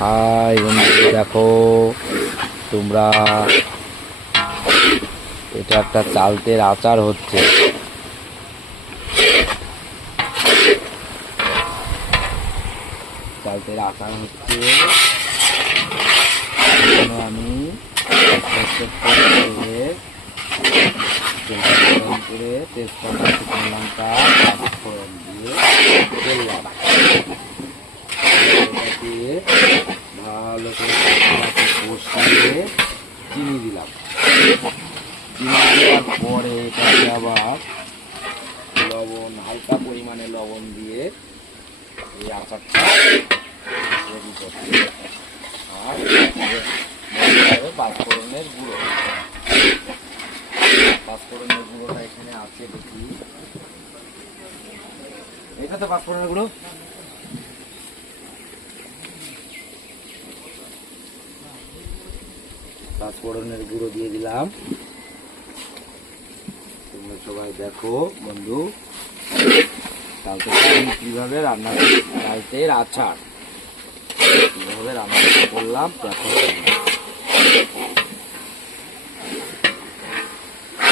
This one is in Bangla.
হাই বন্ধু, দেখো তোমরা, এটা একটা চালতের আচার হচ্ছে। চালতের আচার হচ্ছে। এখানে আমি গরম করে তেজপাতা, শুকনো লঙ্কা, পাঁচফোড়ন দিয়ে তেললাম। দিয়ে ভালো করে কষিয়ে চিনি দিলাম। চিনি দেওয়ার পরে এটাকে আবার লবণ, হালকা পরিমাণে লবণ দিয়ে এই আচারটা রেডি করছি। আর পাঁচফোড়নের গুঁড়ো, পাঁচফোড়নের গুঁড়োটা এখানে আছে, দেখি এটা তো পাঁচফোড়নের গুঁড়ো। পাঁচফোড়নের গুঁড়ো দিয়ে দিলাম। তোমরা সবাই দেখো বন্ধু, চালতেটা আমি কিভাবে রান্না করি, চালতের আচার কিভাবে রান্না করলাম দেখো।